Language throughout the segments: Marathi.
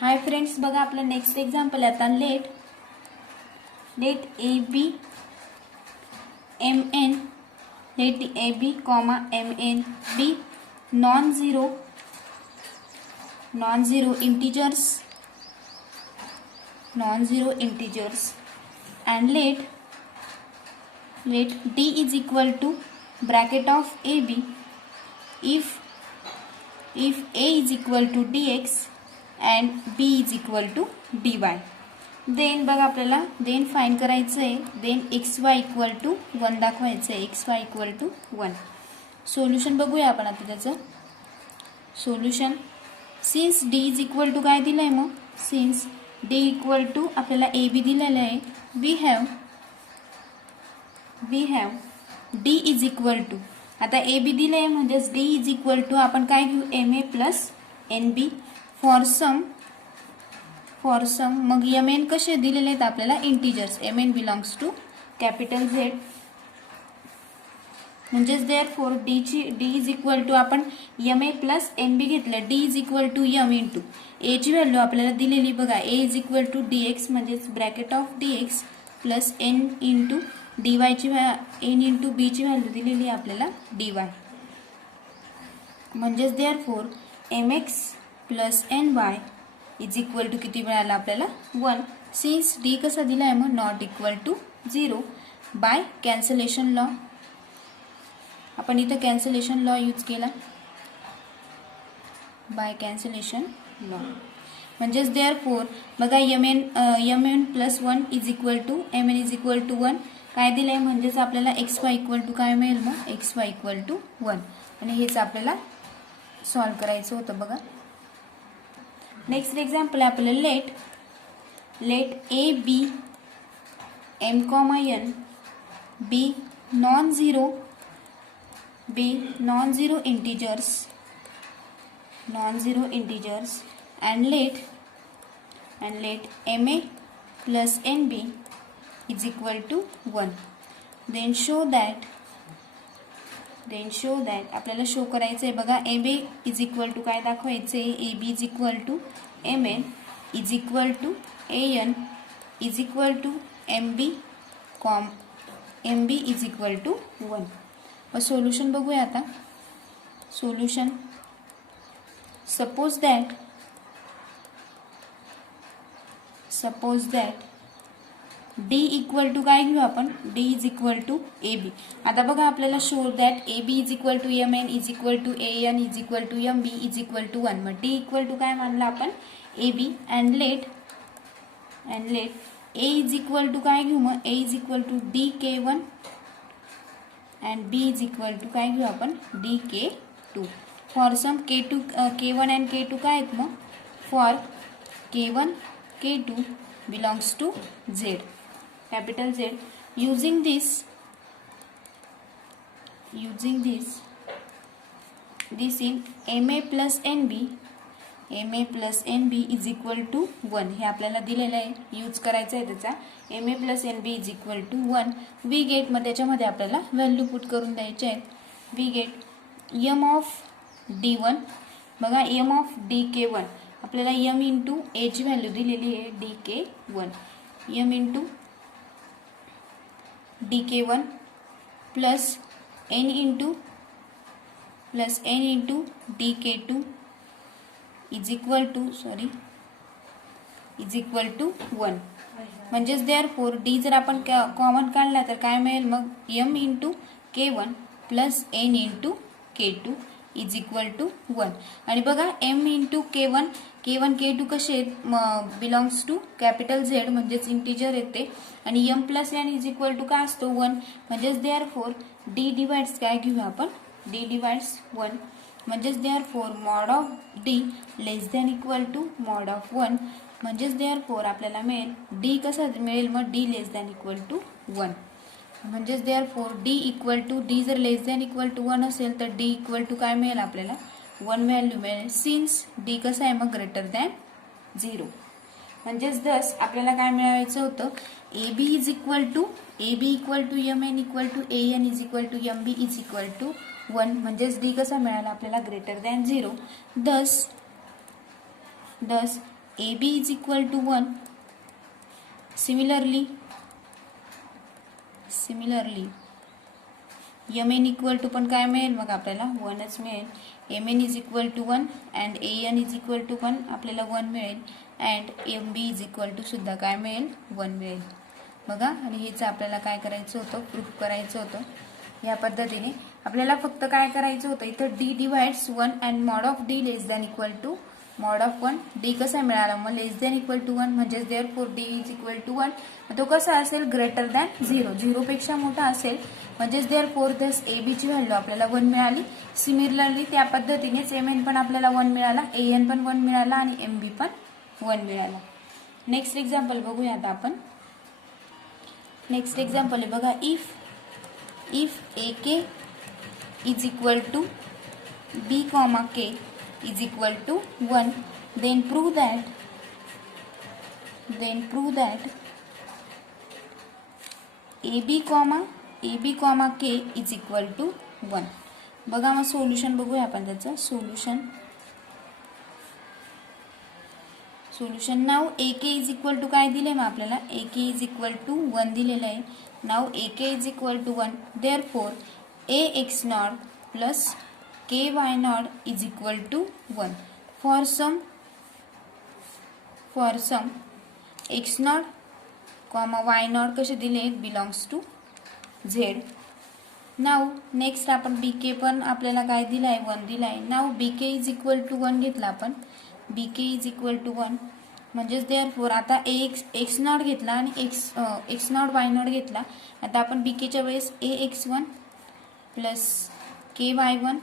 हाय फ्रेंड्स, बघा आपलं नेक्स्ट एक्झाम्पल आता let A B M N let A B comma M N be non zero integers and let d is equal to bracket of ab if a is equal to dx and b is equal to dy. Then बघा आपल्याला देन फाइंड करायचं आहे. देन xy इक्वल टू 1 दाखवायचं आहे. xy equal to 1. सोल्युशन बघूया आपण आता त्याचं solution. Since d is equal to काय दिलं आहे मग सिन्स d इक्वल टू आपल्याला ए बी दिलेलं आहे. We have d is equal to आता ए बी दिलं आहे म्हणजेच d इज इक्वल टू आपण काय घेऊ M A plus N B for some M N N कसे दिलेले आहेत आपल्याला integers. M N belongs to capital Z म्हणजेच therefore D is equal to आपण M A plus N B घेतलं. D is equal to M into A ची व्हॅल्यू आपल्याला दिलेली बघा A is equal to D X म्हणजेच bracket of D X plus N into D वायची एन इंटू बी ची व्हॅल्यू दिलेली आपल्याला डी वाय म्हणजेच therefore M X plus N Y is equal to किती मिळालं आपल्याला 1. सिन्स डी कसा दिला आहे मग not equal to 0 by cancellation law. आपण इथं कॅन्सलेशन लॉ यूज केला बाय कॅन्सलेशन लॉ म्हणजेच देअरफॉर बघा M N plus 1 is equal to M N is equal to 1 काय दिलं आहे म्हणजेच आपल्याला एक्स वाय इक्वल टू काय मिळेल मग एक्स वाय इक्वल टू 1 आणि हेच आपल्याला सॉल्व करायचं होतं. बघा नेक्स्ट एक्झाम्पल आहे आपल्याला let A B M comma N be non zero integers and let ma plus nb is equal to 1. then show that आपल्याला शो करायचं आहे बघा ab is equal to काय दाखवायचं आहे ab is equal to mn is equal to an is equal to mb is equal to 1. मग सोल्युशन बघूया आता. Solution suppose that d equal to काय घेऊ आपण d is equal to A B. आता बघा आपल्याला show that A B is equal to M N is equal to A N is equal to M B is equal to 1. मग d इक्वल टू काय मानलं आपण A B and let A is equal to काय घेऊ मग A is equal to D K 1 and B is equal to काय घेऊ आपण D K 2. For some K1 and K2 काय आहेत मग for K1 K2 belongs to Z capital Z using this in MA plus NB is equal to 1. हे आपल्याला दिलेलं आहे यूज करायचं आहे त्याचा MA plus NB is equal to 1. We get मग त्याच्यामध्ये आपल्याला व्हॅल्यू पुट करून द्यायचे आहेत. We get M of D1 बघा एम ऑफ DK1 आपल्याला m इंटू ए ची व्हॅल्यू दिलेली आहे DK1 m into DK1 plus n into DK2 is equal to 1. म्हणजेच देअरफॉर d जर आपण कॉमन काढला तर काय मिळेल मग m into K1 plus n into K2 is equal to 1. आणि बघा m इंटू K1 K2 कसे बिलॉंग्स टू कॅपिटल झेड म्हणजेच इंटीजर येते आणि m plus n is equal to काय असतो 1. म्हणजेच देअरफॉर d डिवाइड्स काय घेऊया आपण d डिवाइड्स 1 म्हणजेच therefore mod of d less than equal to mod of 1 म्हणजेच देअरफॉर आपल्याला मिळेल d कसा मिळेल मग d less than equal to 1. म्हणजेच therefore d equal to d जर लेस दॅन इक्वल टू 1 असेल तर d इक्वल टू काय मिळेल आपल्याला 1 व्हॅल्यू मिळेल. सिन्स d कसा आहे मग ग्रेटर दॅन 0. म्हणजेच दस आपल्याला काय मिळवायचं होतं A B is equal to M N equal to A N is equal to M B is equal to 1. म्हणजेच d कसा मिळाला आपल्याला greater than 0. Thus AB is equal to 1. Similarly MN equal to पण काय मिळेल मग आपल्याला 1च मिळेल. MN is equal to 1 and AN is equal to पण आपल्याला 1 मिळेल and MB is equal to सुद्धा काय मिळेल 1 मिळेल. बघा, आणि हेच आपल्याला काय करायचं होतं, प्रूफ करायचं होतं. या पद्धतीने आपल्याला फक्त काय करायचं होतं, इथं D divides 1 and mod of D less than equal to mod of 1. D कसा मिळाला मग लेस दॅन इक्वल टू 1, म्हणजेच therefore D is equal to 1. तो कसा असेल ग्रेटर दॅन 0, 0 पेक्षा मोठा असेल, म्हणजेच देअरफॉर दस AB ची व्हॅल्यू आपल्याला 1 मिळाली. सिमिलरली त्या पद्धतीनेच MN पण आपल्याला 1 मिळाला, AN पण 1 मिळाला आणि MB पण 1 मिळाला. नेक्स्ट एक्झाम्पल बघूया आता आपण. नेक्स्ट एक्झाम्पल आहे बघा, if AK is equal to B comma K is equal to 1, then prove that AB comma K is equal to 1. बघा, मग सोल्युशन बघूया आपण त्याचं. Solution now AK is equal to काय दिले मग आपल्याला, AK इज इक्वल टू 1 दिलेलं आहे. Now AK is equal to 1, therefore AX not plus KY not is equal to 1. For some X not comma Y not कसे दिले, belongs to Z. Now next आपण BK पण आपल्याला काय दिला आहे, 1 दिला आहे. नाव BK इज इक्वल टू 1 घेतला आपण, BK इज इक्वल टू 1, म्हणजेच देअरफॉर आता X नॉट घेतला आणि X नॉट Y नॉट घेतला. आता आपण BKच्या वेळेस AX1 plus KY1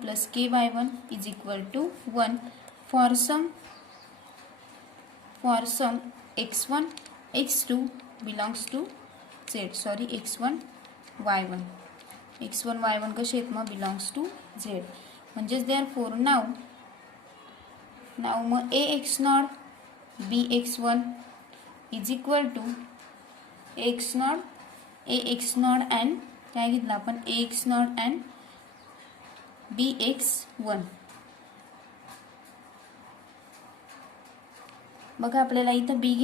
plus KY1 is equal to 1. For some X1 X2 belongs to Z. Sorry, X1 Y1 कसे आहेत मग बिलॉंग्स टू Z. म्हणजेच देअरफॉर नाव मग AX not BX1 is equal to AX not and काय घेतलं आपण, AX नॉट अँड BX1. बघा, आपल्याला इथं बी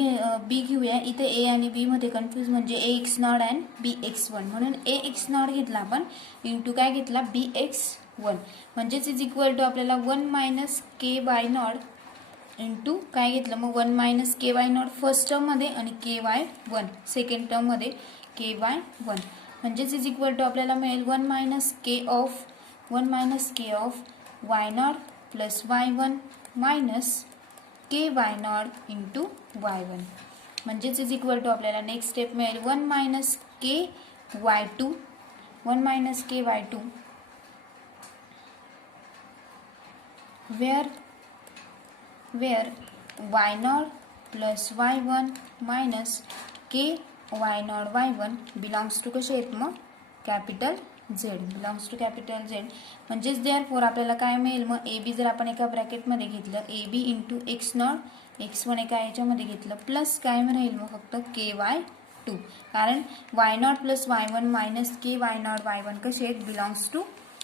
घेऊया. इथे A आणि B मध्ये कन्फ्यूज, म्हणजे AX नॉट अँड BX1, म्हणून AX नॉट घेतला आपण इंटू काय घेतला, BX1, म्हणजेच इज इक्वल टू आपल्याला 1 मायनस KY नॉट इंटू काय घेतलं मग 1 minus KY not first term मध्ये आणि KY1 सेकंड टर्म मध्ये KY1, म्हणजेच इज इक्वल टू आपल्याला मिळेल 1 minus K of Y not plus Y1 minus KY not into Y1, म्हणजेच इज इक्वल टू आपल्याला नेक्स्ट स्टेप मिळेल 1 minus KY2 where Y not plus Y1 minus KY not Y1 belongs to कसे आहेत मग कॅपिटल Z, म्हणजेच देअरफॉर आपल्याला काय मिळेल मग AB जर आपण एका ब्रॅकेटमध्ये घेतलं, AB into X not X1 एका याच्यामध्ये घेतलं, प्लस काय राहील मग फक्त KY2, कारण Y not plus Y1 minus KY not Y1 कसे आहेत बिलॉंग्स टू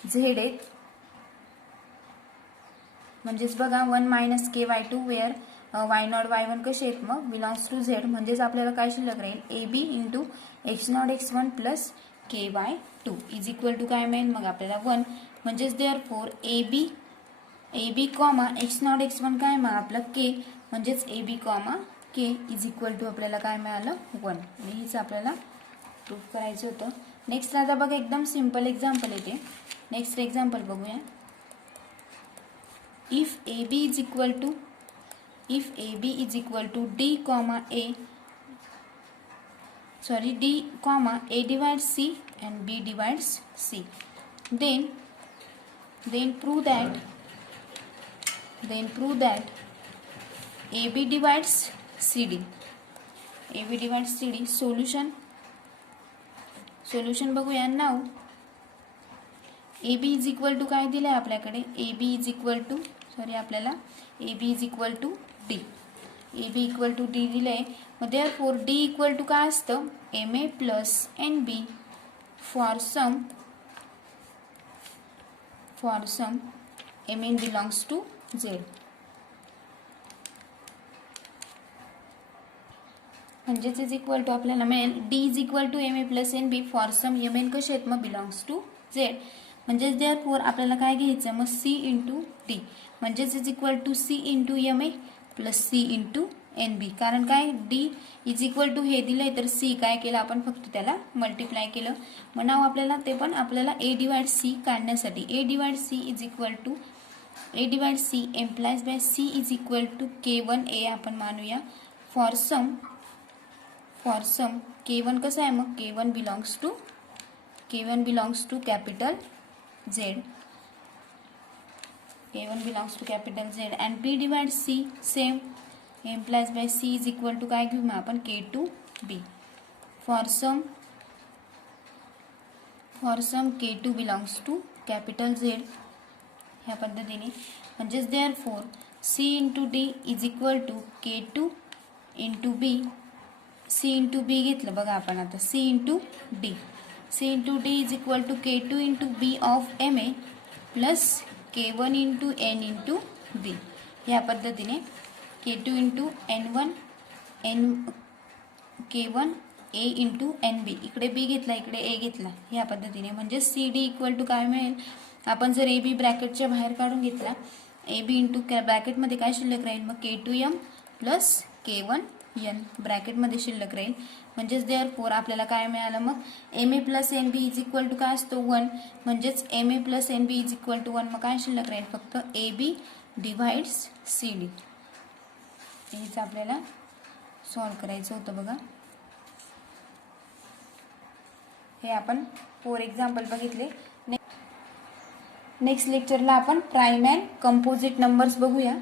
Z आहेत. म्हणजेच बघा 1 minus KY2 wear Y not Y1 कसे आहेत मग बिलॉंग्स टू Z, म्हणजेच आपल्याला काय शिल्लक राहील AB into X not X1 plus KY2 is equal to काय मिळेल मग आपल्याला 1, म्हणजेच therefore AB comma X not X1 काय मग आपलं K, म्हणजेच AB comma K is equal to आपल्याला काय मिळालं 1, आणि हेच आपल्याला प्रूफ करायचं होतं. नेक्स्ट आता बघा, एकदम सिम्पल एक्झाम्पल येते. नेक्स्ट एक्झाम्पल बघूया. if AB is equal to D comma A divides C and B divides C, then prove that AB divides CD. Solution बघूया. Now AB is equal to काय दिलं आहे आपल्याकडे, AB is equal to D. AB equal to D दिलं आहे, मग देअरफॉर D इक्वल टू काय असतं, MA plus NB for some MN belongs to Z. म्हणजेच इज इक्वल टू आपल्याला मिळेल D is equal to M A plus N B for some M N कसे आहेत मग बिलॉंग्स टू झेड. म्हणजेच देअरफॉर आपल्याला काय घ्यायचं मग सी इंटू डी म्हणजेच is equal to C into M A plus C into N B. कारण काय डी इज इक्वल टू हे दिलंय तर सी काय केलं आपण फक्त त्याला मल्टिप्लाय केलं. मग नाव आपल्याला ते पण आपल्याला ए डिवाइड सी काढण्यासाठी A divide C is equal to A divide C implies by C is equal to K1 A आपण मानूया फॉर सम K1 कसं आहे मग K1 belongs to capital Z. K1 belongs to capital Z and B divide C same implies by C is equal to काय घेऊ मग आपण K2 B for some K2 belongs to capital Z. ह्या पद्धतीने म्हणजेच therefore C into D is equal to K2 into B. C into B घेतलं बघा आपण आता C into D is equal to K2 into B of M A plus K1 into N into B. ह्या पद्धतीने K2 into K1 A into N B इकडे बी घेतला इकडे ए घेतला. ह्या पद्धतीने म्हणजे सी डी इक्वल टू काय मिळेल आपण जर ए बी ब्रॅकेटच्या बाहेर काढून घेतला ए बी इंटू ब्रॅकेटमध्ये काय शिल्लक राहील मग K2M प्लस K1 एन ब्रॅकेटमध्ये शिल्लक राहील. म्हणजेच देअरफॉर आपल्याला काय मिळालं मग M A plus N B is equal to काय असतो 1 म्हणजेच M A plus N B is equal to 1 मग काय शिल्लक राहील फक्त A B divides C D. हेच आपल्याला सॉल्व करायचं होतं बघा. हे आपण 4 एक्झाम्पल बघितले. नेक्स्ट लेक्चरला आपण प्राइम अँड कंपोजिट नंबर्स बघूया.